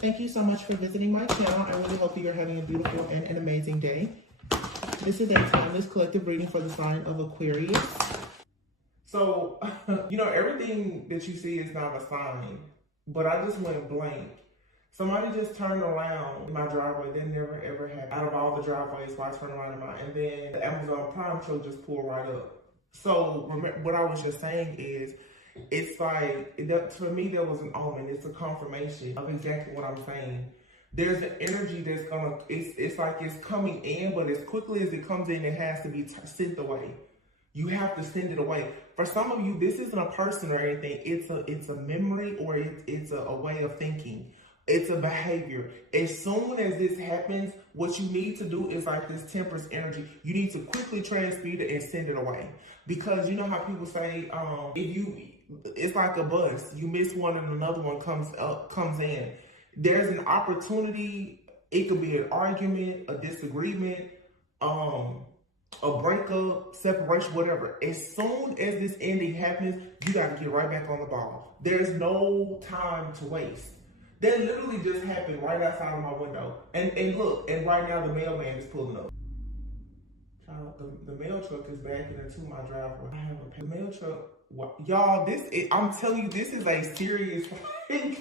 Thank you so much for visiting my channel. I really hope you're having a beautiful and an amazing day. This is a timeless collective reading for the sign of Aquarius. So, everything that you see is not a sign, but I just went blank. Somebody just turned around in my driveway. That never ever happened. Out of all the driveways, why I turned around in mine, and then the Amazon Prime truck just pulled right up. So, what I was just saying is, it's like, for me, there was an omen. It's a confirmation of exactly what I'm saying. There's an energy that's it's like it's coming in, but as quickly as it comes in, it has to be sent away. You have to send it away. For some of you, this isn't a person or anything. It's a memory, or it's a way of thinking. It's a behavior. As soon as this happens, what you need to do is like this Temperance energy. You need to quickly transmute it and send it away. Because you know how people say, it's like a bus. You miss one and another one comes in. There's an opportunity. It could be an argument, a disagreement, a breakup, separation, whatever. As soon as this ending happens, you got to get right back on the ball. There's no time to waste. That literally just happened right outside of my window. And look, and right now the mailman is pulling up. The mail truck is backing into my driveway. I have a mail truck. Y'all, I'm telling you, this is a serious thing.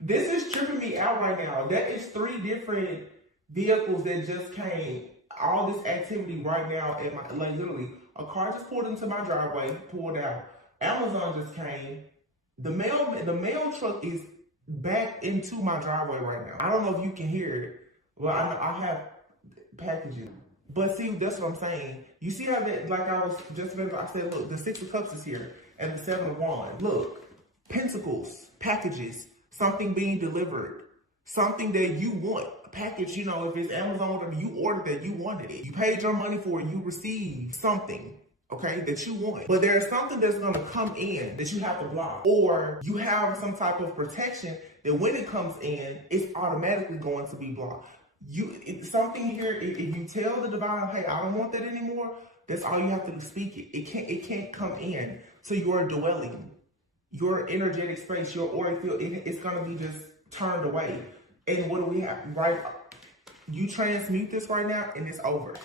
This is tripping me out right now. That is 3 different vehicles that just came. All this activity right now at my, like literally, a car just pulled into my driveway, pulled out. Amazon just came. The mail truck is back into my driveway right now. I don't know if you can hear it. Well, I have packages. But see, that's what I'm saying. You see how that, like I was just, I said, look, the 6 of Cups is here and the 7 of Wands. Look, Pentacles, packages, something being delivered, something that you want. A package, if it's Amazon, whatever, you ordered that, you wanted it. You paid your money for it, you received something, okay, that you want. But there's something that's gonna come in that you have to block. Or you have some type of protection that when it comes in, it's automatically going to be blocked. Something here, if you tell the divine, hey, I don't want that anymore, that's all you have to do, speak it. It can't come in to your dwelling, your energetic space, your auric field. It's gonna be just turned away. And what do we have, right? You transmute this right now and it's over.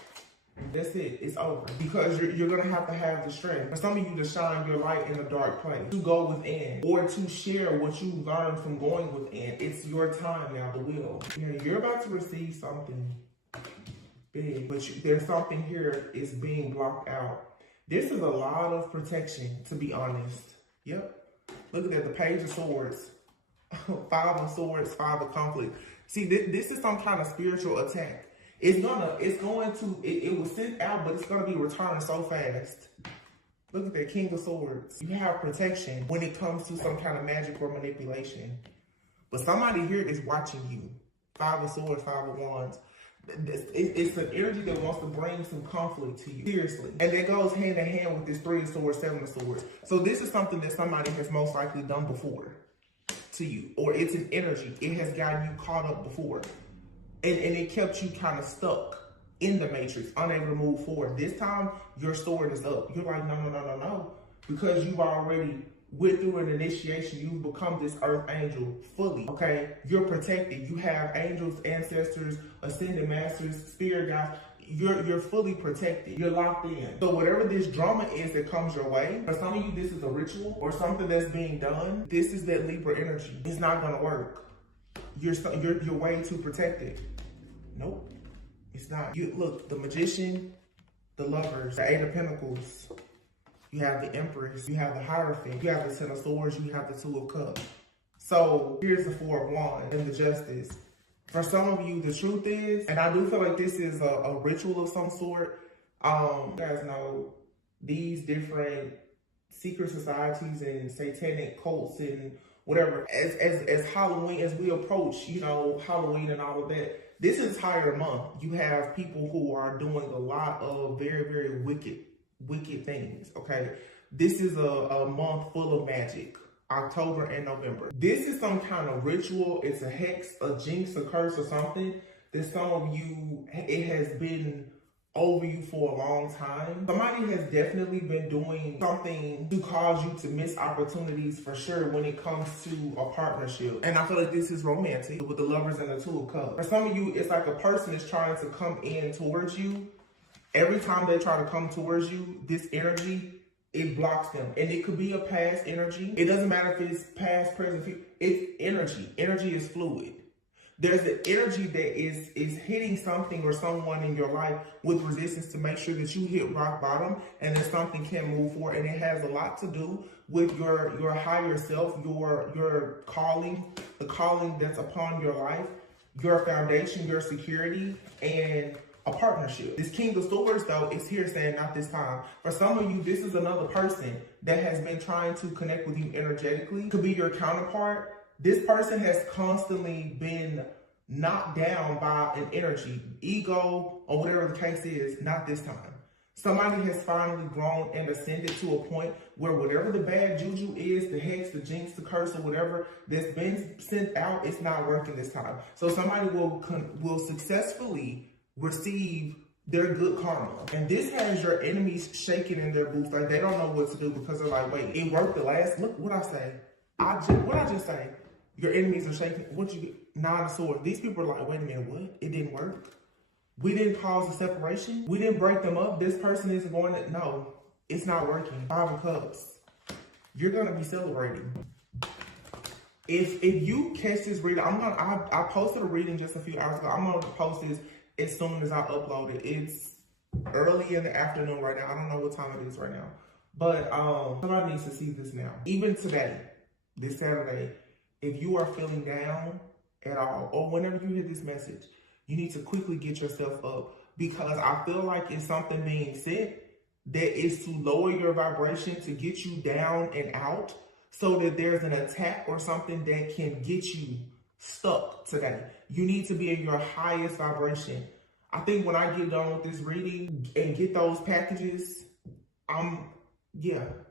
That's it, it's over. Because you're gonna have to have the strength. For some of you to shine your light in a dark place, to go within, or to share what you learned from going within. It's your time now, the will. You're about to receive something big, but there's something here is being blocked out. This is a lot of protection, to be honest. Yep. Look at that, the Page of Swords. 5 of Swords, 5 of Conflict. See, this is some kind of spiritual attack. It was sent out, but it's gonna be returned so fast. Look at that, King of Swords. You have protection when it comes to some kind of magic or manipulation. But somebody here is watching you. 5 of Swords, 5 of Wands. It's an energy that wants to bring some conflict to you. Seriously. And that goes hand in hand with this 3 of Swords, 7 of Swords. So this is something that somebody has most likely done before to you. Or it's an energy. It has gotten you caught up before. And it kept you kind of stuck in the matrix, unable to move forward. This time, your sword is up. You're like, no. Because you've already went through an initiation. You've become this earth angel fully, okay? You're protected. You have angels, ancestors, ascended masters, spirit guides. You're fully protected. You're locked in. So whatever this drama is that comes your way, for some of you, this is a ritual or something that's being done. This is that Libra energy. It's not going to work. You're way too protected. Nope, it's not. Look, the Magician, the Lovers, the 8 of Pentacles. You have the Empress. You have the Hierophant. You have the 10 of Swords. You have the 2 of Cups. So here's the 4 of Wands and the Justice. For some of you, the truth is, and I do feel like this is a ritual of some sort. You guys know these different secret societies and satanic cults and whatever, as Halloween, as we approach, Halloween and all of that, this entire month, you have people who are doing a lot of very, very wicked things, okay? This is a month full of magic, October and November. This is some kind of ritual. It's a hex, a jinx, a curse or something that some of you, it has been over you for a long time. Somebody has definitely been doing something to cause you to miss opportunities for sure when it comes to a partnership. And I feel like this is romantic with the Lovers and the Two of Cups. For some of you, it's like a person is trying to come in towards you. Every time they try to come towards you, this energy, it blocks them. And it could be a past energy. It doesn't matter if it's past, present, future. It's energy. Energy is fluid. There's an energy that is hitting something or someone in your life with resistance to make sure that you hit rock bottom and that something can move forward. And it has a lot to do with your higher self, your calling, the calling that's upon your life, your foundation, your security, and a partnership. This King of Swords, though, is here saying not this time. For some of you, this is another person that has been trying to connect with you energetically. Could be your counterpart. This person has constantly been knocked down by an energy, ego, or whatever the case is, not this time. Somebody has finally grown and ascended to a point where whatever the bad juju is, the hex, the jinx, the curse, or whatever that's been sent out, it's not working this time. So somebody will successfully receive their good karma. And this has your enemies shaking in their boots. Like they don't know what to do because they're like, wait, it worked the last, look what I say. What I just say? Your enemies are shaking. What you get? Nine of Swords. These people are like, wait a minute, what? It didn't work? We didn't cause a separation? We didn't break them up? This person isn't going to, no, it's not working. Five of Cups. You're going to be celebrating. If you catch this reading, I posted a reading just a few hours ago. I'm going to post this as soon as I upload it. It's early in the afternoon right now. I don't know what time it is right now. But somebody needs to see this now. Even today, this Saturday, if you are feeling down at all, or whenever you hear this message, you need to quickly get yourself up, because I feel like it's something being said that is to lower your vibration, to get you down and out, so that there's an attack or something that can get you stuck today. You need to be in your highest vibration. I think when I get done with this reading and get those packages,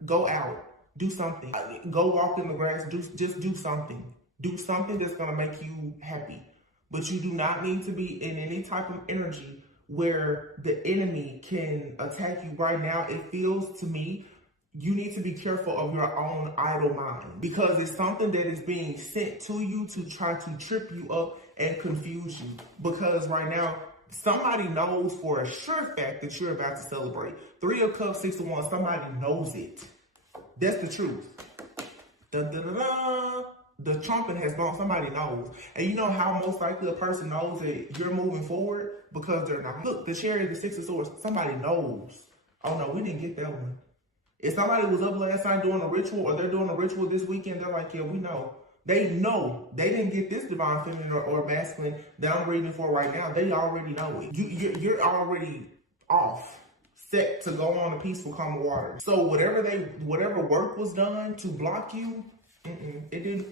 go out. Do something. Go walk in the grass. Just do something. Do something that's going to make you happy. But you do not need to be in any type of energy where the enemy can attack you right now. It feels to me, you need to be careful of your own idle mind, because it's something that is being sent to you to try to trip you up and confuse you. Because right now, somebody knows for a sure fact that you're about to celebrate. Three of Cups, Six of Wands, somebody knows it. That's the truth. Dun, dun, dun, dun. The trumpet has gone. Somebody knows. And you know how most likely a person knows that you're moving forward? Because they're not. Look, the Chariot, the Six of Swords, somebody knows. Oh no, we didn't get that one. If somebody was up last night doing a ritual, or they're doing a ritual this weekend, they're like, yeah, we know. They know. They didn't get this divine feminine or masculine that I'm reading for right now. They already know it. You're already off. Set to go on a peaceful, calm water. So whatever work was done to block you, it didn't.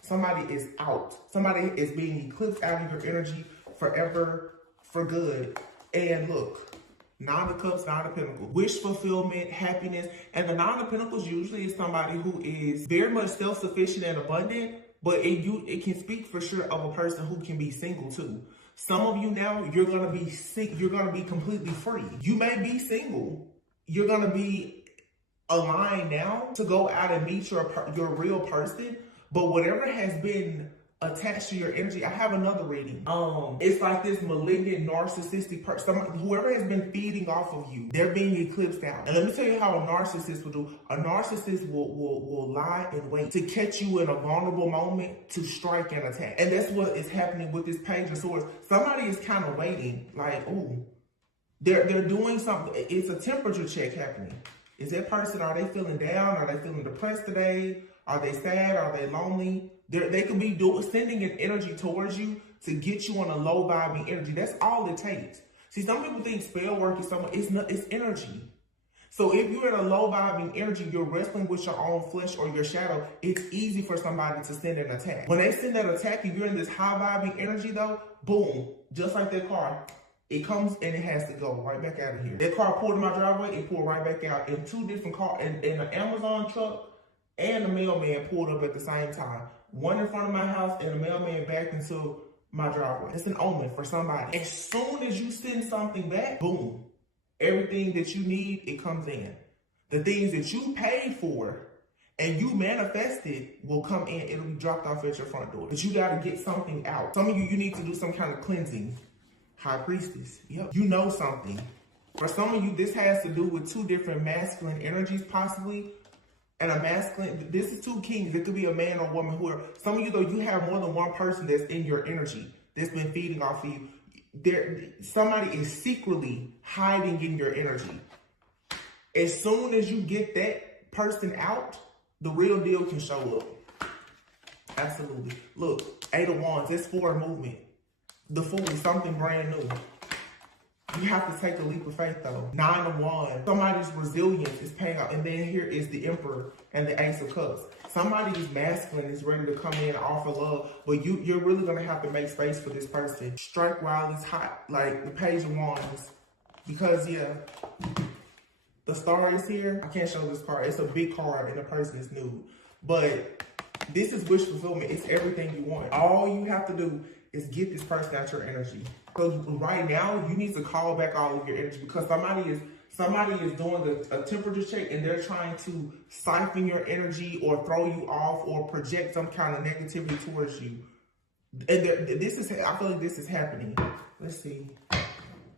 Somebody is out. Somebody is being eclipsed out of your energy forever, for good. And look, Nine of Cups, Nine of Pentacles, wish fulfillment, happiness, and the Nine of Pentacles usually is somebody who is very much self-sufficient and abundant, but it can speak for sure of a person who can be single too. Some of you now, you're gonna be sick. You're gonna be completely free. You may be single. You're gonna be aligned now to go out and meet your real person. But whatever has been attached to your energy, I have another reading. It's like this malignant, narcissistic person. Whoever has been feeding off of you, they're being eclipsed out. And let me tell you how a narcissist will do. A narcissist will lie in wait to catch you in a vulnerable moment to strike and attack. And that's what is happening with this Page of Swords. Somebody is kind of waiting, like, ooh, they're doing something. It's a temperature check happening. Is that person, are they feeling down? Are they feeling depressed today? Are they sad? Are they lonely? They could be sending an energy towards you to get you on a low vibing energy. That's all it takes. See, some people think spell work is something. It's energy. So if you're in a low vibing energy, you're wrestling with your own flesh or your shadow, it's easy for somebody to send an attack. When they send that attack, if you're in this high vibing energy though, boom, just like that car, it comes and it has to go right back out of here. That car pulled in my driveway, it pulled right back out. In two different cars, in an Amazon truck and a mailman pulled up at the same time. One in front of my house and the mailman backed into my driveway. It's an omen for somebody. As soon as you send something back, boom, everything that you need, it comes in. The things that you paid for and you manifested will come in. It'll be dropped off at your front door. But you got to get something out. Some of you need to do some kind of cleansing. High priestess. Yep. You know something. For some of you, this has to do with two different masculine energies, possibly. And a masculine, this is two kings. It could be a man or a woman. Some of you, though, you have more than one person that's in your energy that's been feeding off of you. Somebody is secretly hiding in your energy. As soon as you get that person out, the real deal can show up. Absolutely. Look, 8 of Wands, it's forward movement. The Fool is something brand new. You have to take a leap of faith, though. 9 of Wands, somebody's resilience is paying out. And then here is the Emperor and the Ace of Cups. Somebody's masculine is ready to come in and offer love, but you're really going to have to make space for this person. Strike while it's hot, like the Page of Wands. Because, yeah, the Star is here. I can't show this card. It's a big card and the person is nude. But this is wish fulfillment. It's everything you want. All you have to do is get this person out your energy. So right now, you need to call back all of your energy because somebody is doing a temperature check and they're trying to siphon your energy or throw you off or project some kind of negativity towards you. And I feel like this is happening. Let's see.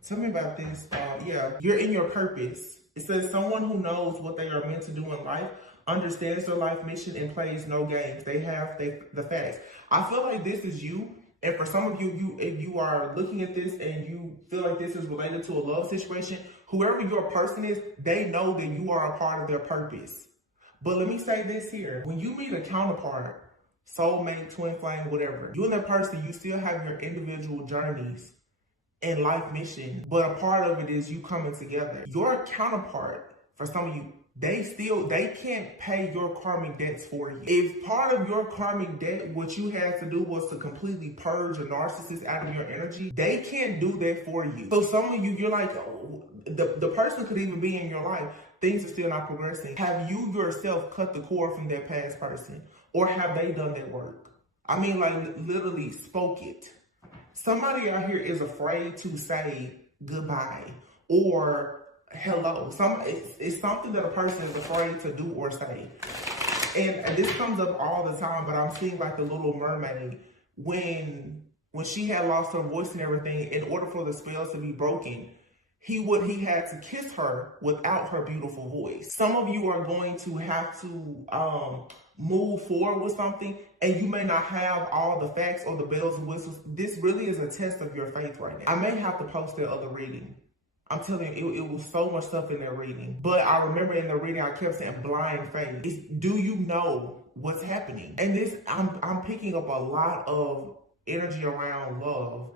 Tell me about this. Yeah, you're in your purpose. It says someone who knows what they are meant to do in life, understands their life mission, and plays no games. They have the facts. I feel like this is you. And for some of you, if you are looking at this and you feel like this is related to a love situation, whoever your person is, they know that you are a part of their purpose. But let me say this here. When you meet a counterpart, soulmate, twin flame, whatever, you and that person, you still have your individual journeys and life mission. But a part of it is you coming together. Your counterpart, for some of you, they can't pay your karmic debts for you. If part of your karmic debt, what you had to do was to completely purge a narcissist out of your energy, they can't do that for you. So some of you, you're like, oh, the person could even be in your life. Things are still not progressing. Have you yourself cut the cord from that past person? Or have they done that work? I mean, like literally spoke it. Somebody out here is afraid to say goodbye or hello. It's something that a person is afraid to do or say. And this comes up all the time, but I'm seeing like the Little Mermaid. When she had lost her voice and everything, in order for the spells to be broken, he had to kiss her without her beautiful voice. Some of you are going to have to move forward with something, and you may not have all the facts or the bells and whistles. This really is a test of your faith right now. I may have to post that other reading. I'm telling you, it was so much stuff in that reading. But I remember in the reading, I kept saying blind faith. Do you know what's happening? And this, I'm picking up a lot of energy around love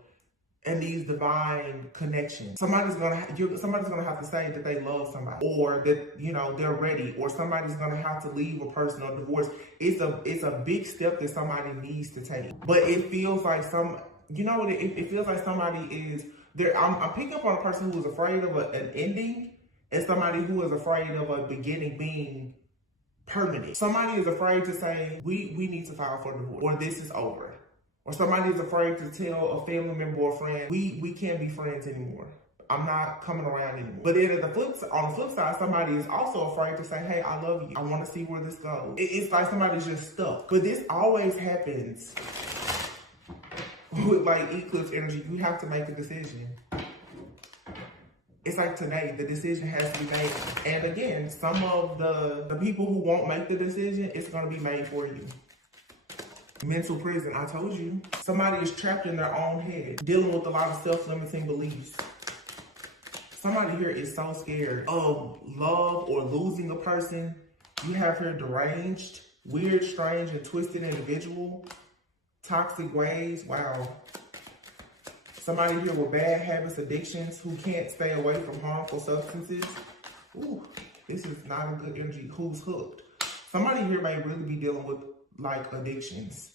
and these divine connections. Somebody's gonna have to say that they love somebody, or that they're ready, or somebody's gonna have to leave a person or divorce. It's a big step that somebody needs to take. But it feels like it feels like somebody is. I'm picking up on a person who is afraid of an ending and somebody who is afraid of a beginning being permanent. Somebody is afraid to say, we need to file for divorce, or this is over. Or somebody is afraid to tell a family member or friend, we can't be friends anymore. I'm not coming around anymore. But then on the flip side, somebody is also afraid to say, hey, I love you. I want to see where this goes. It's like somebody's just stuck. But this always happens with like eclipse energy. You have to make a decision. It's like today, the decision has to be made. And again, some of the people who won't make the decision, it's going to be made for you. Mental prison, I told you. Somebody is trapped in their own head, dealing with a lot of self-limiting beliefs. Somebody here is so scared of love or losing a person. You have here deranged, weird, strange, and twisted individual. Toxic ways, wow. Somebody here with bad habits, addictions, who can't stay away from harmful substances. Ooh, this is not a good energy. Who's hooked? Somebody here may really be dealing with like addictions.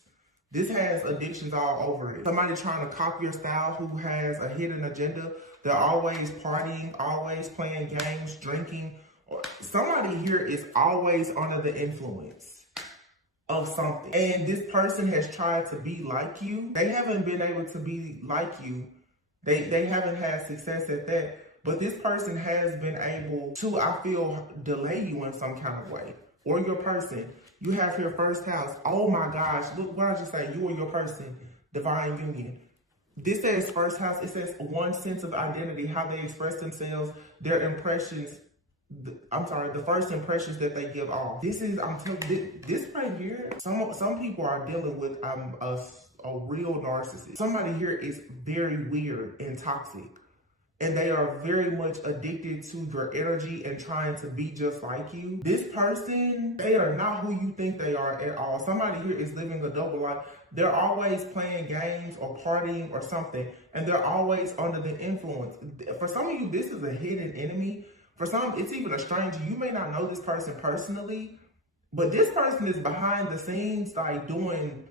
This has addictions all over it. Somebody trying to copy your style who has a hidden agenda. They're always partying, always playing games, drinking. Somebody here is always under the influence of something. And this person has tried to be like you. They haven't been able to be like you. They haven't had success at that. But this person has been able to, I feel, delay you in some kind of way. Or your person. You have your first house. Oh my gosh. Look, what I just say? You or your person. Divine union. This says first house. It says one sense of identity. How they express themselves. Their impressions. The first impressions that they give off. This is, I'm telling you, this right here, some people are dealing with a real narcissist. Somebody here is very weird and toxic. And they are very much addicted to your energy and trying to be just like you. This person, they are not who you think they are at all. Somebody here is living a double life. They're always playing games or partying or something. And they're always under the influence. For some of you, this is a hidden enemy. For some, it's even a stranger. You may not know this person personally, but this person is behind the scenes, like doing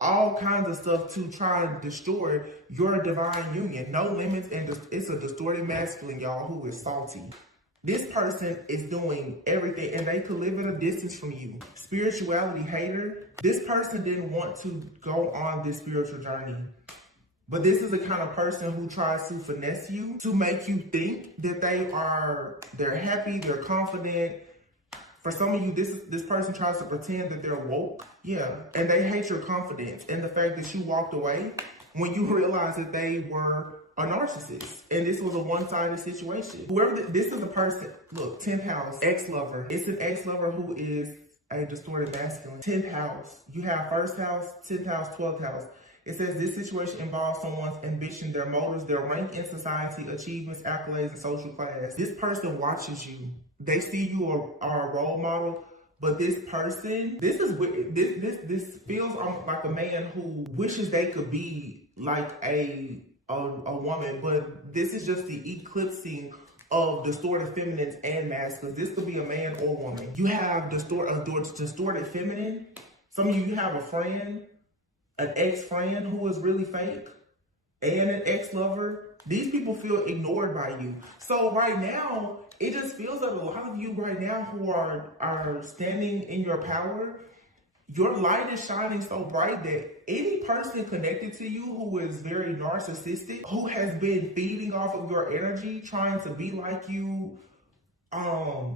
all kinds of stuff to try and destroy your divine union. No limits, and it's a distorted masculine, y'all, who is salty. This person is doing everything, and they could live at a distance from you. Spirituality hater. This person didn't want to go on this spiritual journey. But this is the kind of person who tries to finesse you to make you think that they're happy, they're confident. For some of you, this person tries to pretend that they're woke. Yeah. And they hate your confidence and the fact that you walked away when you realized that they were a narcissist. And this was a one-sided situation. This is a person, look, 10th house, ex-lover. It's an ex-lover who is a distorted masculine. 10th house. You have first house, 10th house, 12th house. It says this situation involves someone's ambition, their motives, their rank in society, achievements, accolades, and social class. This person watches you. They see you are a role model, but this person, this feels like a man who wishes they could be like a woman, but this is just the eclipsing of distorted feminines and masculines. This could be a man or woman. You have distorted feminine. Some of you have a friend, an ex-friend who is really fake, and an ex-lover. These people feel ignored by you. So right now, it just feels like a lot of you right now who are standing in your power, your light is shining so bright that any person connected to you who is very narcissistic, who has been feeding off of your energy, trying to be like you,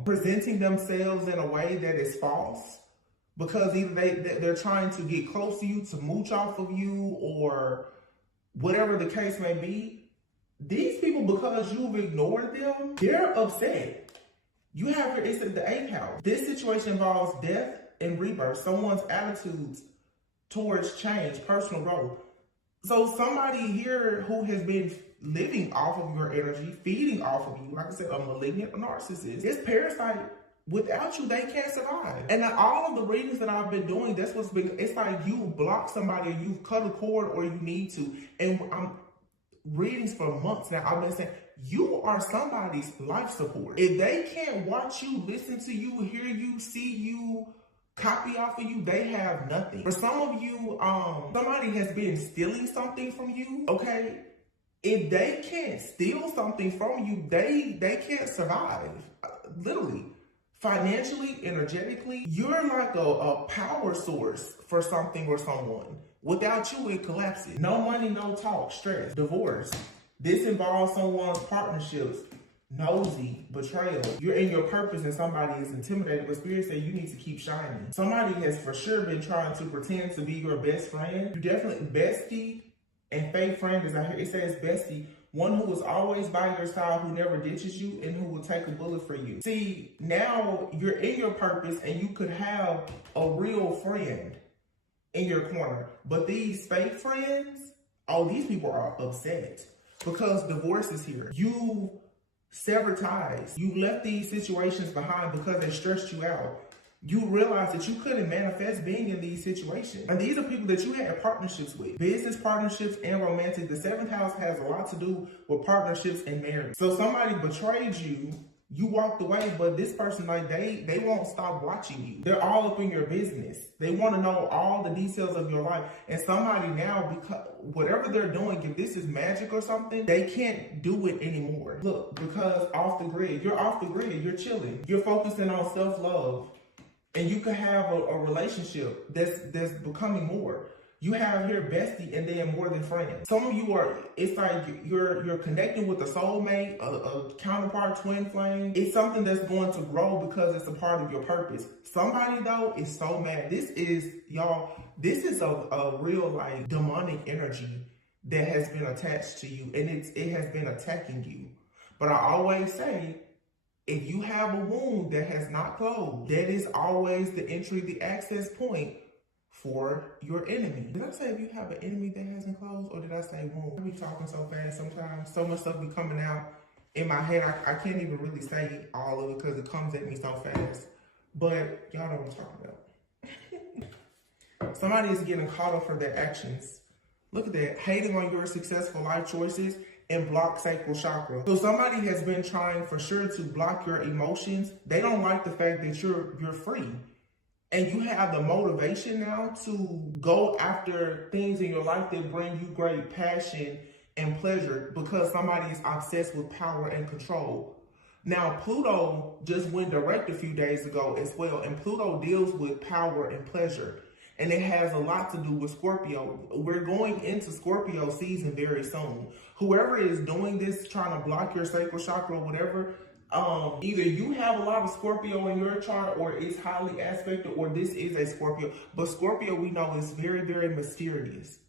presenting themselves in a way that is false, because either they're trying to get close to you, to mooch off of you, or whatever the case may be. These people, because you've ignored them, they're upset. You have it's the 8th house. This situation involves death and rebirth. Someone's attitudes towards change, personal growth. So somebody here who has been living off of your energy, feeding off of you, like I said, a malignant narcissist, this parasite, without you, they can't survive. And all of the readings that I've been doing, that's what's been, it's like you block somebody, or you cut a cord, or you need to. And I'm readings for months now, I've been saying, you are somebody's life support. If they can't watch you, listen to you, hear you, see you, copy off of you, they have nothing. For some of you, somebody has been stealing something from you, okay? If they can't steal something from you, they can't survive. Literally. Financially, energetically, you're like a power source for something or someone. Without you, it collapses. No money, no talk, stress, divorce. This involves someone's partnerships, nosy, betrayal. You're in your purpose and somebody is intimidated, but Spirit said you need to keep shining. Somebody has for sure been trying to pretend to be your best friend. You definitely, bestie and fake friend is out here. It says bestie. One who is always by your side, who never ditches you, and who will take a bullet for you. See, now you're in your purpose and you could have a real friend in your corner. But these fake friends, oh, these people are upset because divorce is here. You sever ties. You left these situations behind because they stressed you out. You realize that you couldn't manifest being in these situations. And these are people that you had partnerships with. Business partnerships and romantic. The 7th house has a lot to do with partnerships and marriage. So somebody betrayed you, you walked away, but this person, like they won't stop watching you. They're all up in your business. They want to know all the details of your life. And somebody now, because whatever they're doing, if this is magic or something, they can't do it anymore. Look, because off the grid, you're off the grid, you're chilling. You're focusing on self-love. And you could have a relationship that's becoming more. You have here bestie and then more than friends. Some of you are, it's like you're connecting with a soulmate, a counterpart, twin flame. It's something that's going to grow because it's a part of your purpose. Somebody though is so mad. This is, y'all, this is a real like demonic energy that has been attached to you, and it has been attacking you. But I always say, if you have a wound that has not closed, that is always the entry, the access point for your enemy. Did I say if you have an enemy that hasn't closed, or did I say wound? I be talking so fast sometimes. So much stuff be coming out in my head. I can't even really say all of it because it comes at me so fast. But y'all know what I'm talking about. Somebody is getting caught up for their actions. Look at that. Hating on your successful life choices and block sacral chakra. So somebody has been trying for sure to block your emotions. They don't like the fact that you're free. And you have the motivation now to go after things in your life that bring you great passion and pleasure because somebody is obsessed with power and control. Now, Pluto just went direct a few days ago as well, and Pluto deals with power and pleasure. And it has a lot to do with Scorpio. We're going into Scorpio season very soon. Whoever is doing this, trying to block your sacral chakra or whatever, either you have a lot of Scorpio in your chart, or it's highly aspected, or this is a Scorpio. But Scorpio, we know, is very, very mysterious.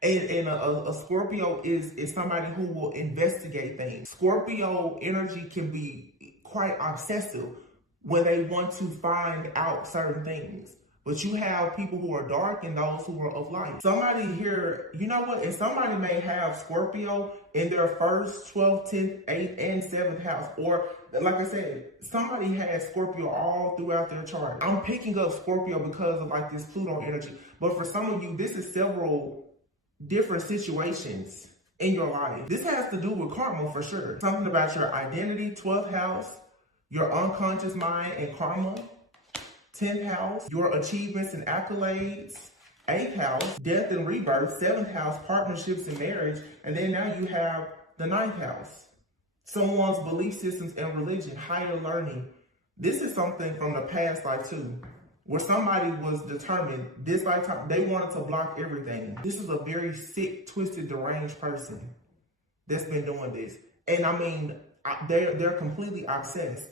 And a Scorpio is somebody who will investigate things. Scorpio energy can be quite obsessive when they want to find out certain things. But you have people who are dark and those who are of light. Somebody here, you know what? And somebody may have Scorpio in their first, 12th, 10th, 8th, and 7th house. Or, like I said, somebody has Scorpio all throughout their chart. I'm picking up Scorpio because of like this Pluto energy. But for some of you, this is several different situations in your life. This has to do with karma for sure. Something about your identity, 12th house, your unconscious mind and karma. 10th house, your achievements and accolades. 8th house, death and rebirth. 7th house, partnerships and marriage. And then now you have the 9th house, someone's belief systems and religion, higher learning. This is something from the past life too, where somebody was determined this lifetime, they wanted to block everything. This is a very sick, twisted, deranged person that's been doing this. And I mean, they're completely obsessed.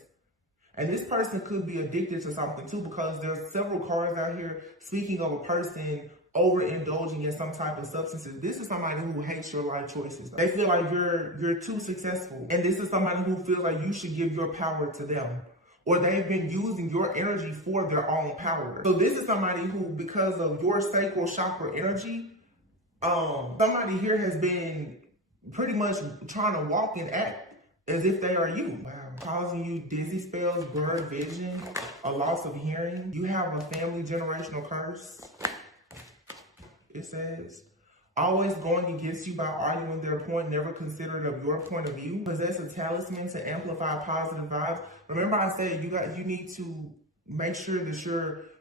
And this person could be addicted to something too, because there's several cards out here speaking of a person overindulging in some type of substances. This is somebody who hates your life choices. They feel like you're too successful. And this is somebody who feels like you should give your power to them. Or they've been using your energy for their own power. So this is somebody who, because of your sacral chakra energy, somebody here has been pretty much trying to walk and act as if they are you. Wow. Causing you dizzy spells, blurred vision, a loss of hearing. You have a family generational curse. It says, always going against you by arguing their point, never considerate of your point of view. Possess a talisman to amplify positive vibes. Remember I said you need to make sure that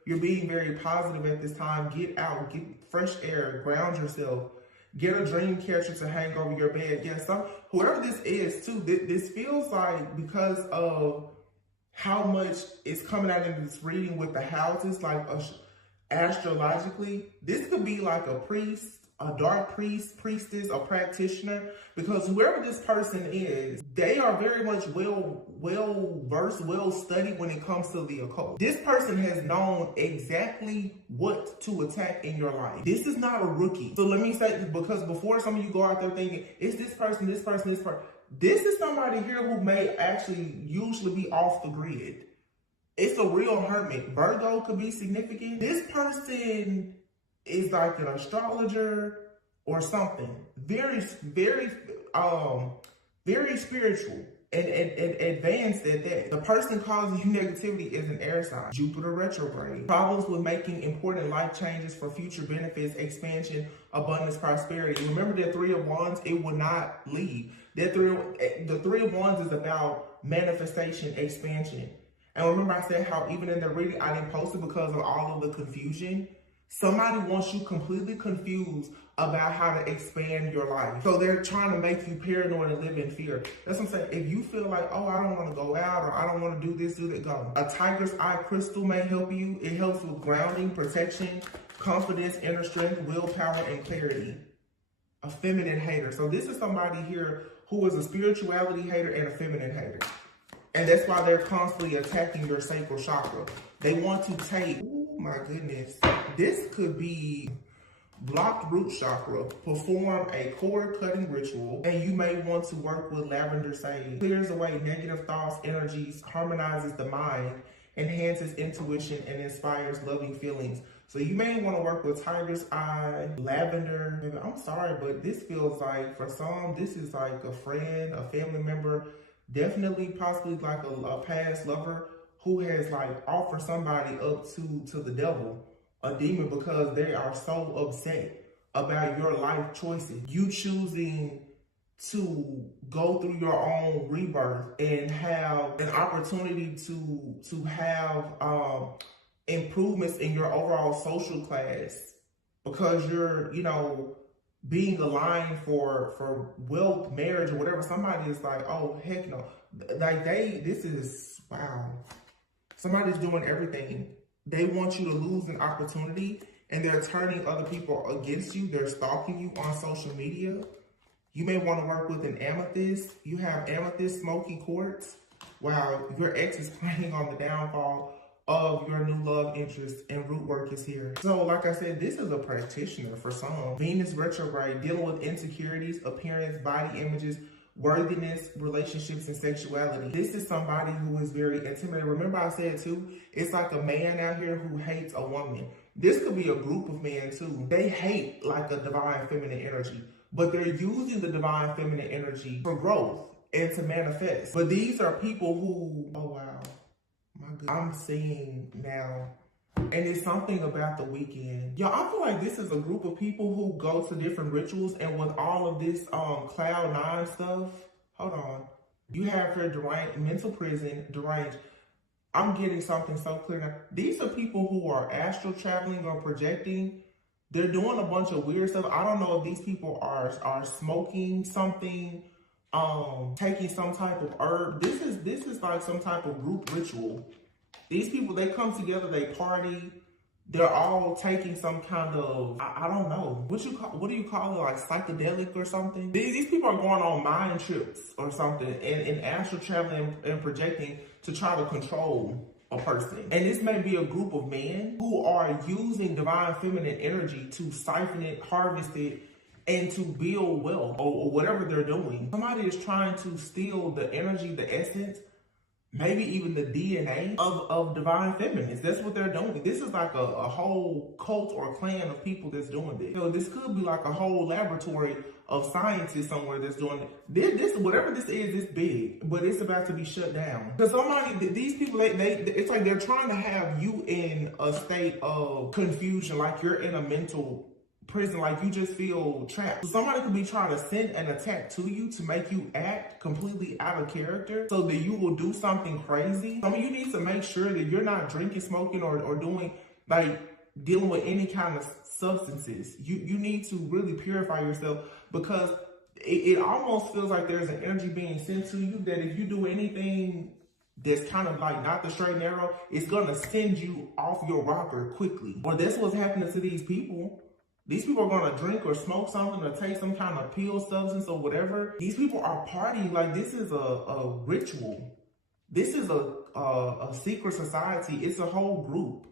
you're being very positive at this time. Get out, get fresh air, ground yourself. Get a dream catcher to hang over your bed. Yes, whoever this is too, this feels like, because of how much is coming out in this reading with the houses, like astrologically, this could be like a priest, a dark priest, priestess, a practitioner, because whoever this person is, they are very much well-versed, well-studied when it comes to the occult. This person has known exactly what to attack in your life. This is not a rookie. So let me say this, because before some of you go out there thinking, it's this person, this person, this person. This is somebody here who may actually usually be off the grid. It's a real hermit. Virgo could be significant. This person is like an astrologer or something. Very, very, very spiritual and advanced at that. The person causing you negativity is an air sign. Jupiter retrograde. Problems with making important life changes for future benefits, expansion, abundance, prosperity. Remember that 3 of Wands, it will not leave. The 3 of Wands is about manifestation, expansion. And remember I said how even in the reading, I didn't post it because of all of the confusion. Somebody wants you completely confused about how to expand your life. So they're trying to make you paranoid and live in fear. That's what I'm saying. If you feel like, oh, I don't want to go out, or I don't want to do this, do that, go. A tiger's eye crystal may help you. It helps with grounding, protection, confidence, inner strength, willpower, and clarity. A feminine hater. So this is somebody here who is a spirituality hater and a feminine hater. And that's why they're constantly attacking your sacral chakra. They want to take, oh my goodness, this could be blocked root chakra. Perform a cord cutting ritual, and you may want to work with lavender sage. Clears away negative thoughts, energies, harmonizes the mind, enhances intuition, and inspires loving feelings. So you may want to work with tiger's eye, lavender. I'm sorry, but this feels like, for some, this is like a friend, a family member, definitely possibly like a past lover who has like offered somebody up to the devil, a demon, because they are so upset about your life choices. You choosing to go through your own rebirth and have an opportunity to have improvements in your overall social class because you're, you know, being aligned for wealth, marriage, or whatever. Somebody is like, oh, heck no. Like this is, wow. Somebody's doing everything. They want you to lose an opportunity, and they're turning other people against you. They're stalking you on social media. You may want to work with an amethyst. You have amethyst smoky quartz. Wow, your ex is planning on the downfall of your new love interest, and root work is here. So like I said, this is a practitioner for some. Venus retrograde, dealing with insecurities, appearance, body images, worthiness, relationships, and sexuality. This is somebody who is very intimidated. Remember I said too, it's like a man out here who hates a woman. This could be a group of men too. They hate like a divine feminine energy, but they're using the divine feminine energy for growth and to manifest. But these are people who, oh wow, my goodness, I'm seeing now. And it's something about the weekend. Y'all, I feel like this is a group of people who go to different rituals, and with all of this cloud nine stuff, hold on. You have here deranged, mental prison, deranged. I'm getting something so clear now. These are people who are astral traveling or projecting. They're doing a bunch of weird stuff. I don't know if these people are smoking something, taking some type of herb. This is like some type of group ritual. These people, they come together, they party, they're all taking some kind of, I don't know, what do you call it, like psychedelic or something? These people are going on mind trips or something, and astral traveling and projecting to try to control a person. And this may be a group of men who are using divine feminine energy to siphon it, harvest it, and to build wealth or whatever they're doing. Somebody is trying to steal the energy, the essence, maybe even the DNA of divine feminines. That's what they're doing. This is like a whole cult or clan of people that's doing this. So this could be like a whole laboratory of scientists somewhere that's doing it. This whatever this is, it's big, but it's about to be shut down. Because these people, it's like they're trying to have you in a state of confusion, like you're in a mental prison, like you just feel trapped. So somebody could be trying to send an attack to you to make you act completely out of character so that you will do something crazy. I mean, you need to make sure that you're not drinking, smoking, or doing, like, dealing with any kind of substances. You need to really purify yourself, because it almost feels like there's an energy being sent to you that if you do anything that's kind of like not the straight and narrow, it's gonna send you off your rocker quickly. Or that's what's happening to these people. These people are going to drink or smoke something or take some kind of pill substance or whatever. These people are partying like this is a ritual. This is a secret society. It's a whole group.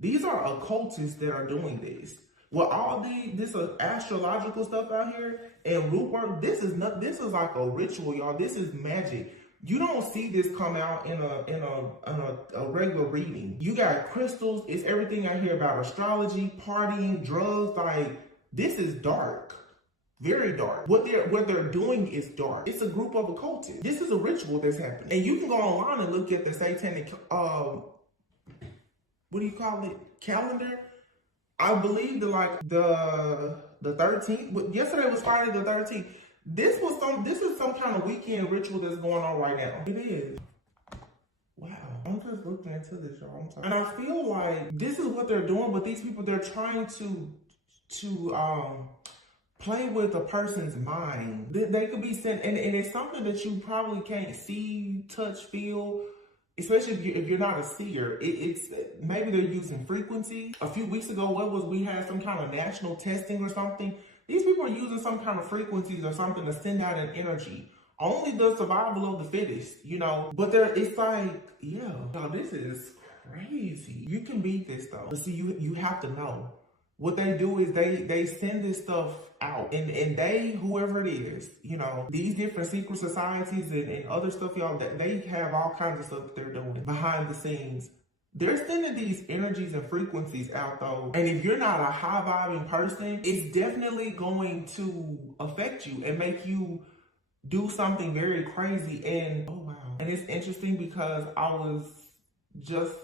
These are occultists that are doing this. With all this astrological stuff out here and root work, this is like a ritual, y'all. This is magic. You don't see this come out in a regular reading. You got crystals. It's everything I hear about astrology, partying, drugs. Like, this is dark, very dark. What they're doing is dark. It's a group of occultists. This is a ritual that's happening, and you can go online and look at the satanic what do you call it, calendar. I believe the 13th. But yesterday was Friday the 13th. This is some kind of weekend ritual that's going on right now. It is. Wow. I'm just looking into this, y'all. And I feel like this is what they're doing, but these people, they're trying to play with a person's mind. They could be sent, and it's something that you probably can't see, touch, feel, especially if you're not a seer. It's maybe they're using frequency. A few weeks ago, we had some kind of national testing or something. These people are using some kind of frequencies or something to send out an energy. Only the survival of the fittest, you know. But it's like, yeah, no, this is crazy. You can beat this though. But see, you have to know. What they do is they send this stuff out, and they, whoever it is, you know, these different secret societies and other stuff, y'all, they have all kinds of stuff that they're doing behind the scenes. They're sending these energies and frequencies out though. And if you're not a high vibing person, it's definitely going to affect you and make you do something very crazy. And oh wow. And it's interesting because I was just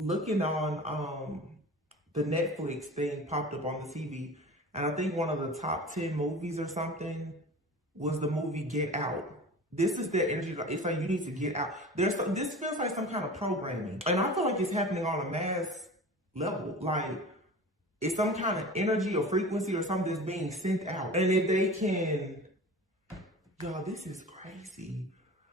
looking on the Netflix thing popped up on the TV, and I think one of the top 10 movies or something was the movie Get Out. This is their energy. It's like you need to get out. This feels like some kind of programming, and I feel like it's happening on a mass level. Like it's some kind of energy or frequency or something that's being sent out. And if they can, y'all, this is crazy.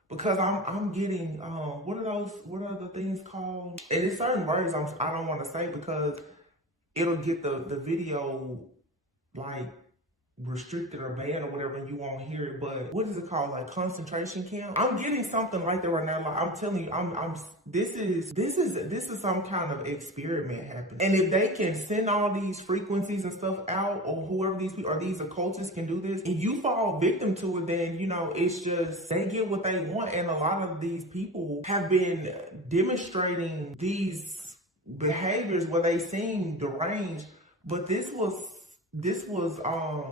Because I'm getting what are the things called? And it's certain words I don't want to say because it'll get the video like restricted or banned or whatever, and you won't hear it. But what is it called? Like concentration camp? I'm getting something like that right now. Like I'm telling you, this is some kind of experiment happening. And if they can send all these frequencies and stuff out, or whoever these people or these occultists can do this, and you fall victim to it, then you know it's just they get what they want. And a lot of these people have been demonstrating these behaviors where they seem deranged, but this was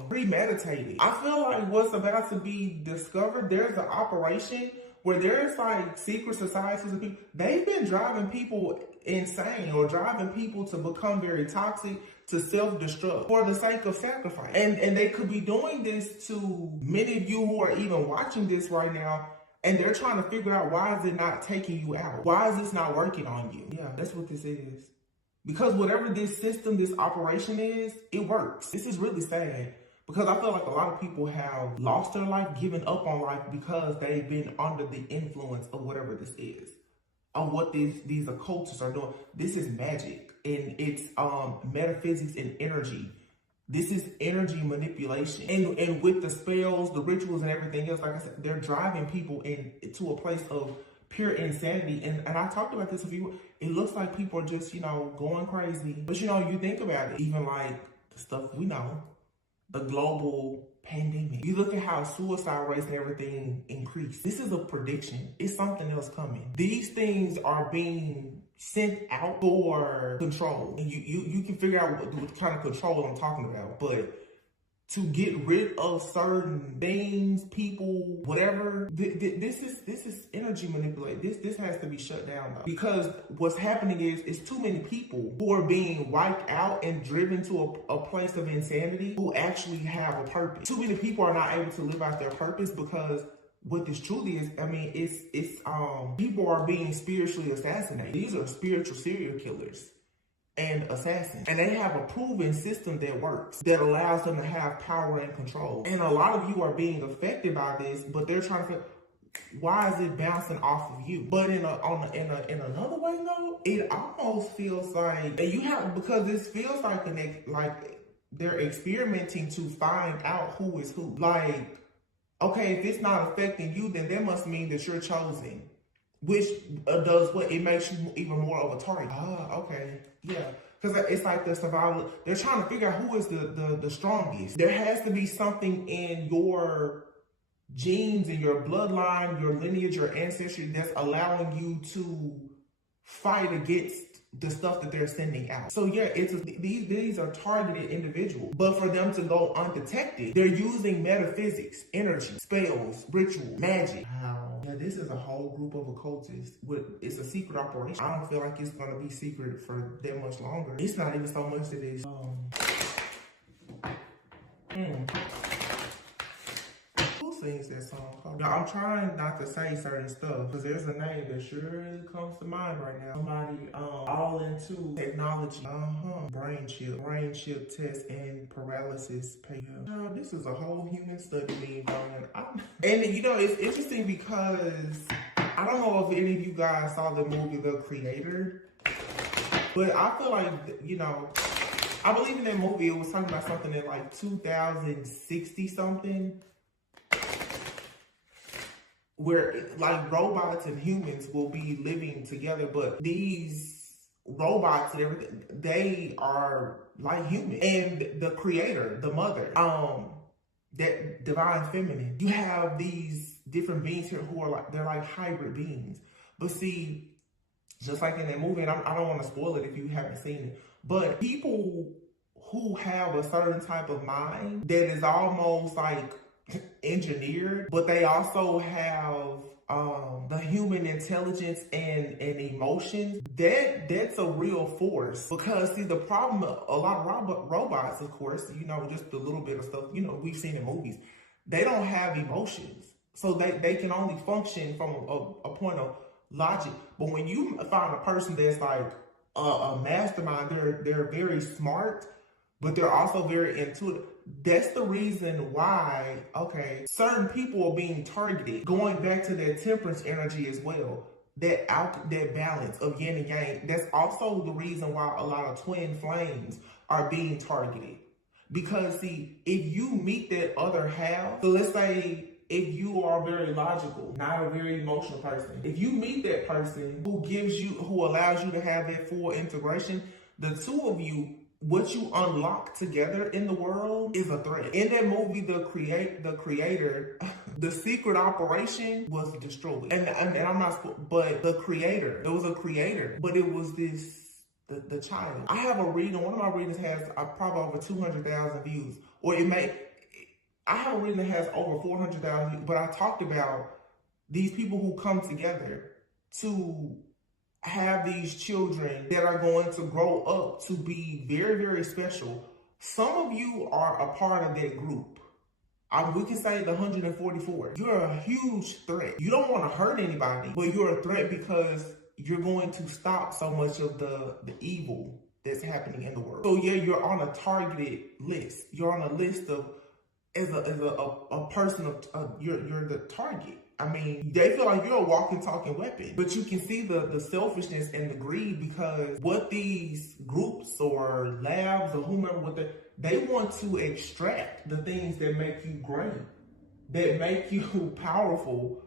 premeditated. I feel like what's about to be discovered, there's an operation where there's like secret societies of people. They've been driving people insane or driving people to become very toxic, to self-destruct for the sake of sacrifice. And they could be doing this to many of you who are even watching this right now. And they're trying to figure out, why is it not taking you out? Why is this not working on you? Yeah, that's what this is. Because whatever this system, this operation is, it works. This is really sad. Because I feel like a lot of people have lost their life, given up on life because they've been under the influence of whatever this is. Of what these occultists are doing. This is magic. And it's metaphysics and energy. This is energy manipulation. And with the spells, the rituals, and everything else, like I said, they're driving people into a place of pure insanity. And I talked about this a few. It looks like people are just, you know, going crazy. But, you know, you think about it, even like the stuff we know, the global pandemic. You look at how suicide rates and everything increased. This is a prediction. It's something else coming. These things are being sent out for control. And you can figure out what kind of control I'm talking about. But to get rid of certain things, people, whatever, this is energy manipulation. This has to be shut down though. Because what's happening is too many people who are being wiped out and driven to a place of insanity who actually have a purpose. Too many people are not able to live out their purpose because what this truly is, I mean, it's people are being spiritually assassinated. These are spiritual serial killers and assassins. And they have a proven system that works, that allows them to have power and control. And a lot of you are being affected by this, but they're trying to figure, why is it bouncing off of you? But in another way though, it almost feels like, and you have, because this feels like they're experimenting to find out who is who. Like, okay, if it's not affecting you, then that must mean that you're chosen. Which does what? It makes you even more of a target. Ah, okay. Yeah. Because it's like the survival. They're trying to figure out who is the strongest. There has to be something in your genes, in your bloodline, your lineage, your ancestry that's allowing you to fight against the stuff that they're sending out. So yeah, these are targeted individuals, but for them to go undetected, they're using metaphysics, energy, spells, ritual, magic. Wow. Yeah, this is a whole group of occultists. It's a secret operation. I don't feel like it's gonna be secret for that much longer. It's not even so much that it's sings that song? Now, I'm trying not to say certain stuff because there's a name that surely comes to mind right now. Somebody all into technology. Brain chip test and paralysis patient. Now, this is a whole human study being done. And you know, it's interesting because I don't know if any of you guys saw the movie The Creator, but I feel like, you know, I believe in that movie, it was talking about something in like 2060 something, where like robots and humans will be living together, but these robots and everything, they are like humans. And the creator, the mother, that divine feminine, you have these different beings here who are like, they're like hybrid beings. But see, just like in that movie, and I don't want to spoil it if you haven't seen it, but people who have a certain type of mind that is almost like engineered, but they also have the human intelligence and emotions, that's a real force. Because see, the problem, a lot of robots, of course, you know, just a little bit of stuff, you know, we've seen in movies, they don't have emotions. So they can only function from a point of logic. But when you find a person that's like a mastermind, they're very smart, but they're also very intuitive. That's the reason why, okay, certain people are being targeted. Going back to that temperance energy as well, that balance of yin and yang, that's also the reason why a lot of twin flames are being targeted. Because see, if you meet that other half, so let's say if you are very logical, not a very emotional person, if you meet that person who allows you to have that full integration, the two of you, what you unlock together in the world is a threat. In that movie, the creator, the secret operation was destroyed. And I'm not, but the creator, there was a creator, but it was the child. I have a reading, one of my readings has probably over 200,000 views, or I have a reading that has over 400,000 views, but I talked about these people who come together to have these children that are going to grow up to be very, very special. Some of you are a part of that group. We can say the 144. You're a huge threat. You don't want to hurt anybody, but you're a threat because you're going to stop so much of the evil that's happening in the world. So yeah, you're on a targeted list. You're on a list of, as a person of, you're the target. I mean, they feel like you're a walking, talking weapon, but you can see the selfishness and the greed, because what these groups or labs or whomever, they want to extract the things that make you great, that make you powerful,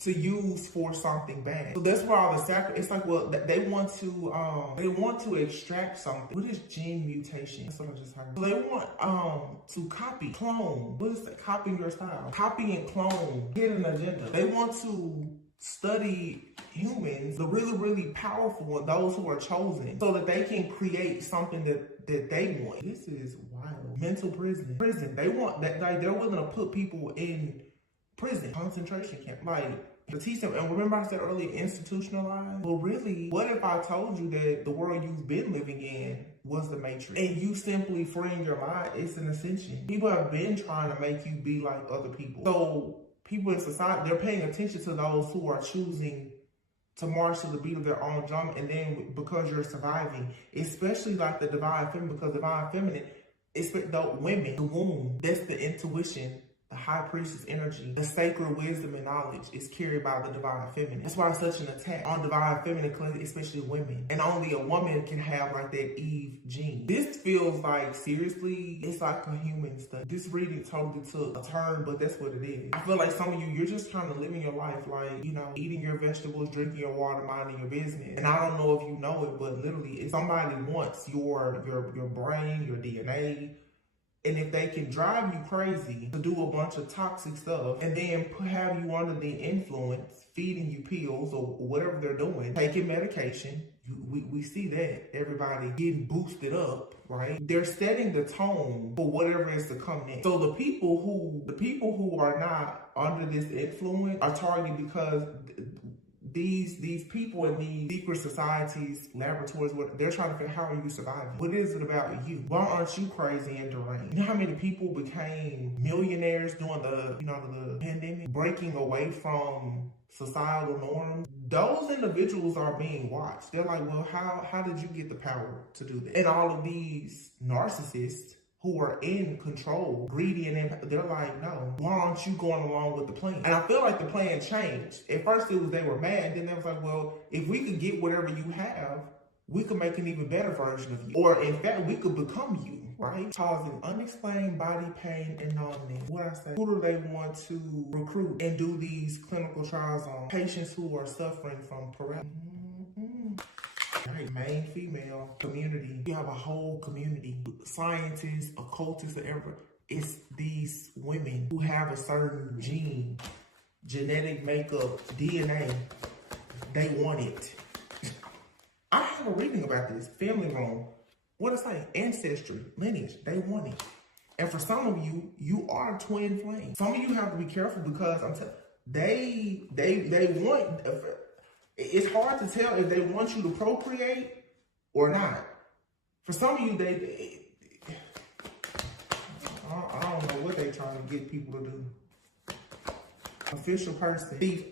to use for something bad. So that's where all the sacrifice, it's like, well, they want to extract something. What is gene mutation? That's what I just heard. So they want to copy, clone. What is that? Copying your style. Copy and clone, hidden agenda. They want to study humans, the really, really powerful and those who are chosen, so that they can create something that they want. This is wild. Mental prison. They want that, like, they're willing to put people in prison, concentration camp, like, to teach them. And remember I said earlier, institutionalized? Well, really, what if I told you that the world you've been living in was the matrix, and you simply freeing your mind? It's an ascension. People have been trying to make you be like other people. So people in society, they're paying attention to those who are choosing to march to the beat of their own drum, and then because you're surviving, especially like the divine feminine, because divine feminine, it's the women, the womb, that's the intuition. The high priestess energy, the sacred wisdom and knowledge is carried by the divine feminine. That's why it's such an attack on divine feminine, especially women. And only a woman can have like that Eve gene. This feels like, seriously, it's like a human stuff. This reading totally took a turn, but that's what it is. I feel like some of you, you're just trying to live in your life, like, you know, eating your vegetables, drinking your water, minding your business. And I don't know if you know it, but literally, if somebody wants your brain, your DNA, and if they can drive you crazy to do a bunch of toxic stuff and then have you under the influence, feeding you pills or whatever they're doing, taking medication, we see that everybody getting boosted up, right? They're setting the tone for whatever is to come next. So the people who are not under this influence are targeted because these people in these secret societies, laboratories, what they're trying to figure out, how are you surviving? What is it about you? Why aren't you crazy and deranged? You know how many people became millionaires during the the pandemic, breaking away from societal norms? Those individuals are being watched. They're like, well, how did you get the power to do that? And all of these narcissists who are in control, greedy, and they're like, no, why aren't you going along with the plan? And I feel like the plan changed. At first it was they were mad, then they was like, well, if we could get whatever you have, we could make an even better version of you. Or in fact, we could become you, right? Causing unexplained body pain and numbness. What I say? Who do they want to recruit and do these clinical trials on? Patients who are suffering from paralysis. Right, main female community. You have a whole community. Scientists, occultists, whatever. It's these women who have a certain gene, genetic makeup, DNA. They want it. I have a reading about this. Family room. What it's like? Ancestry, lineage. They want it. And for some of you, you are twin flames. Some of you have to be careful because I'm telling you, they want. It's hard to tell if they want you to procreate or not. For some of you, I don't know what they're trying to get people to do. Official person, thief.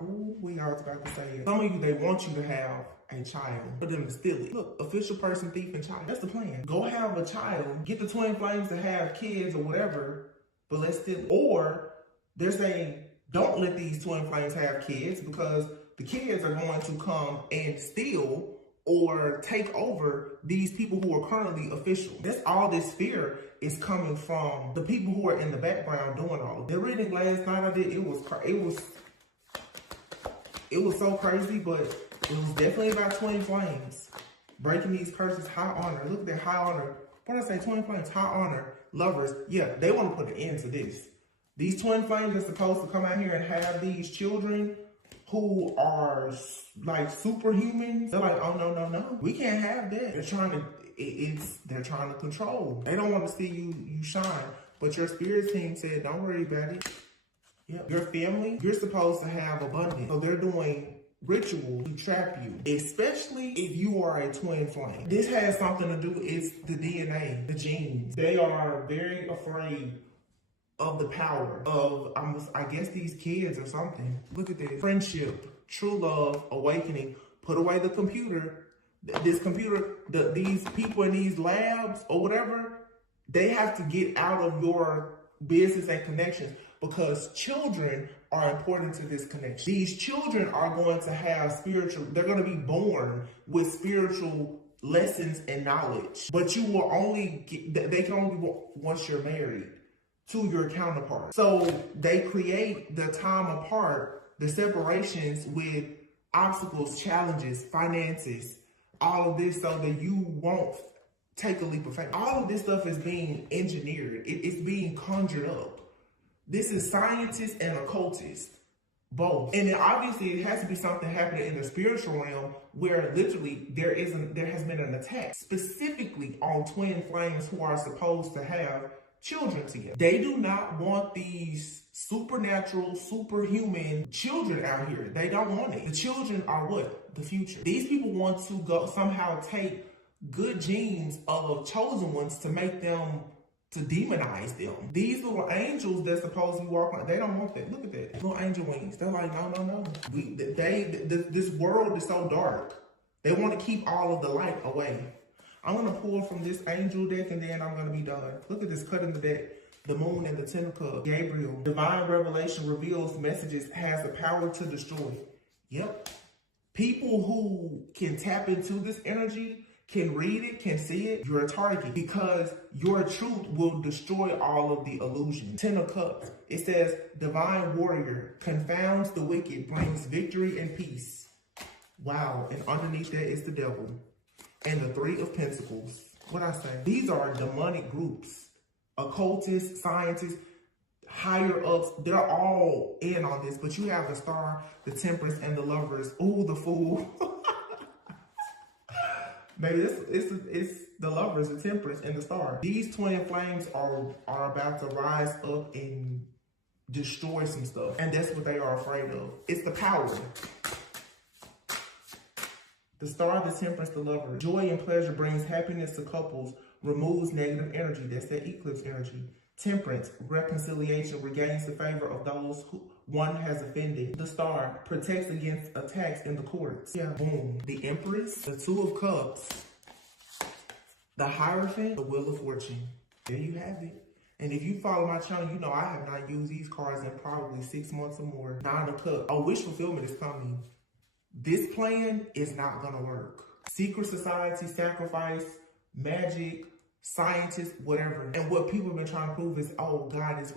We are about to say it. Some of you, they want you to have a child for them to steal it. Look, official person, thief, and child. That's the plan. Go have a child, get the twin flames to have kids or whatever, but let's steal it. Or they're saying, don't let these twin flames have kids because the kids are going to come and steal or take over these people who are currently official. That's all this fear is coming from the people who are in the background doing all of it. The reading last night I did, it was so crazy, but it was definitely about twin flames. Breaking these curses, high honor. Look at that high honor. What did I say? Twin flames, high honor, lovers. Yeah, they want to put an end to this. These twin flames are supposed to come out here and have these children who are like superhumans. They're like, oh no, we can't have that. They're trying to control. They don't want to see you shine. But your spirit team said, don't worry about it. Yep. Your family, you're supposed to have abundance. So they're doing rituals to trap you, especially if you are a twin flame. This has something to do, it's the DNA, the genes. They are very afraid of the power of, I guess, these kids or something. Look at this. Friendship, true love, awakening. Put away the computer. This computer, these people in these labs or whatever, they have to get out of your business and connections because children are important to this connection. These children are going to have they're going to be born with spiritual lessons and knowledge. But you will they can only be once you're married to your counterpart. So they create the time apart, the separations with obstacles, challenges, finances, all of this so that you won't take a leap of faith. All of this stuff is being engineered. It's being conjured up. This is scientists and occultists, both. And then obviously it has to be something happening in the spiritual realm where literally there has been an attack specifically on twin flames who are supposed to have children together. They do not want these supernatural, superhuman children out here. They don't want it. The children are what? The future. These people want to go somehow take good genes of chosen ones to make them, to demonize them. These little angels that supposedly walk around, they don't want that. Look at that. Little angel wings. They're like, no. This world is so dark. They want to keep all of the light away. I'm going to pull from this angel deck and then I'm going to be done. Look at this cut in the deck. The moon and the 10 of cups. Gabriel. Divine revelation reveals messages, has the power to destroy. Yep. People who can tap into this energy, can read it, can see it, you're a target because your truth will destroy all of the illusions. 10 of cups. It says, divine warrior confounds the wicked, brings victory and peace. Wow. And underneath that is the devil. And the 3 of pentacles. What I say? These are demonic groups. Occultists, scientists, higher ups, they're all in on this. But you have the Star, the Temperance, and the Lovers. Ooh, the Fool. Maybe it's the Lovers, the Temperance, and the Star. These twin flames are about to rise up and destroy some stuff. And that's what they are afraid of. It's the power. The Star, the Temperance, the Lover. Joy and pleasure brings happiness to couples, removes negative energy. That's that eclipse energy. Temperance, reconciliation, regains the favor of those who one has offended. The Star protects against attacks in the courts. Yeah, boom. The Empress, the Two of Cups, the Hierophant, the Wheel of Fortune. There you have it. And if you follow my channel, you know I have not used these cards in probably 6 months or more. Nine of Cups. A wish fulfillment is coming. This plan is not gonna work. Secret society, sacrifice, magic, scientists, whatever. And what people have been trying to prove is, God is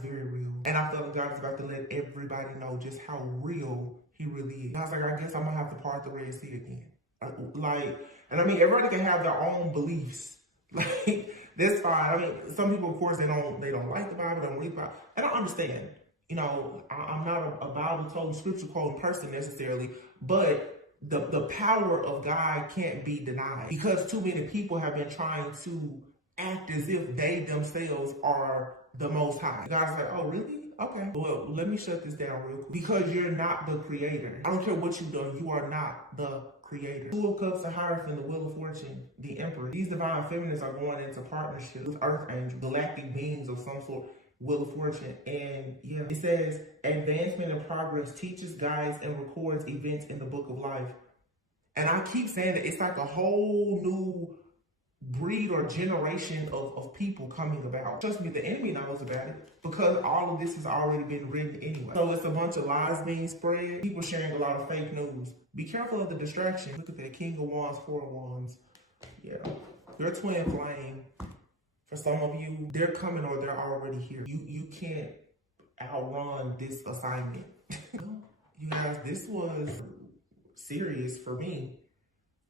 very real. And I feel like God is about to let everybody know just how real he really is. And I was like, I guess I'm gonna have to part the Red Sea again. And I mean, everybody can have their own beliefs. Like, that's fine. I mean, some people, of course, they don't like the Bible, they don't read the Bible. And I understand. You know, I'm not a Bible total scripture quoting person necessarily, but the power of God can't be denied, because too many people have been trying to act as if they themselves are the Most High. God's like, oh, really? Okay. Well, let me shut this down real quick. Because you're not the creator. I don't care what you've done. You are not the creator. Two of Cups, the Hierophant, the Wheel of Fortune, the Emperor. These divine feminists are going into partnership with earth angels, galactic beings of some sort. Wheel of Fortune. And yeah, it says advancement and progress teaches, guides, and records events in the book of life. And I keep saying that it's like a whole new breed or generation of people coming about. Trust me, the enemy knows about it, because all of this has already been written anyway. So it's a bunch of lies being spread, people sharing a lot of fake news. Be careful of the distraction. Look at that, King of Wands, Four of Wands. Yeah, your twin flame. For some of you, they're coming or they're already here. You can't outrun this assignment. You guys, this was serious for me.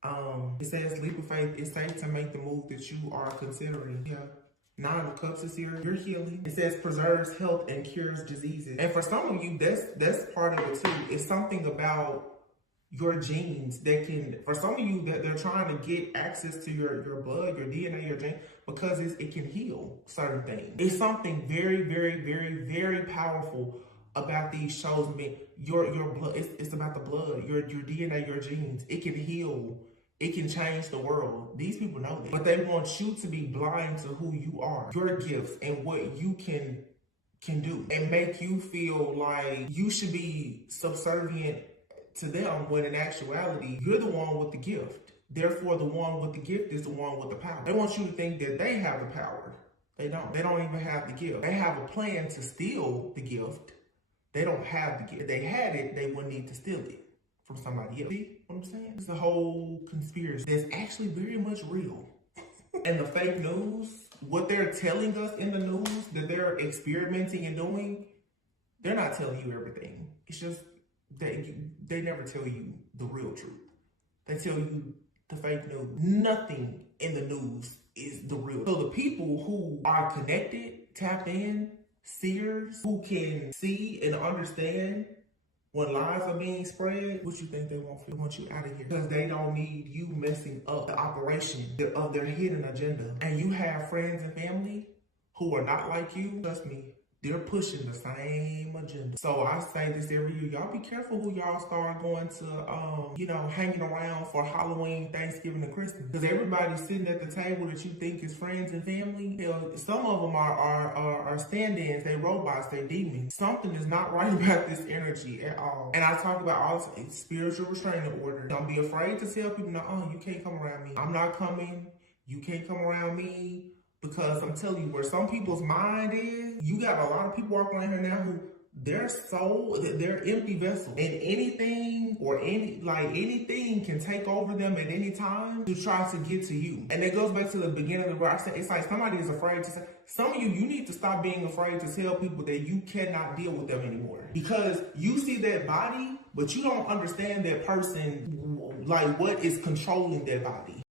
It says, leap of faith, it's safe to make the move that you are considering. Yeah. Nine of Cups is here. You're healing. It says preserves health and cures diseases. And for some of you, that's part of it too. It's something about your genes that can, for some of you, that they're trying to get access to your blood, your DNA, your gene, because it can heal certain things. It's something very, very, very, very powerful about these shows. I mean, your blood, it's about the blood, your DNA, your genes. It can heal. It can change the world. These people know that. But they want you to be blind to who you are, your gifts, and what you can do, and make you feel like you should be subservient to them, when in actuality, you're the one with the gift. Therefore, the one with the gift is the one with the power. They want you to think that they have the power. They don't. They don't even have the gift. They have a plan to steal the gift. They don't have the gift. If they had it, they wouldn't need to steal it from somebody else. See what I'm saying? It's a whole conspiracy that's actually very much real. And the fake news, what they're telling us in the news that they're experimenting and doing, they're not telling you everything. It's just they never tell you the real truth. They tell you the fake news. Nothing in the news is the real. So the people who are connected, tapped in, seers, who can see and understand when lies are being spread, what you think they want? They want you out of here, because they don't need you messing up the operation of their hidden agenda. And you have friends and family who are not like you. Trust me, they're pushing the same agenda. So I say this every year, y'all be careful who y'all start going to, hanging around for Halloween, Thanksgiving, and Christmas. Because everybody's sitting at the table that you think is friends and family. Hell, some of them are stand-ins, they robots, they demons. Something is not right about this energy at all. And I talk about all this spiritual restraining order. Don't be afraid to tell people, no, you can't come around me. I'm not coming. You can't come around me. Because I'm telling you, where some people's mind is, you got a lot of people walking around here now who their soul, they're empty vessels. And anything anything can take over them at any time to try to get to you. And it goes back to the beginning of the where I said, it's like somebody is afraid to say, some of you need to stop being afraid to tell people that you cannot deal with them anymore. Because you see that body, but you don't understand that person, like what is controlling their body.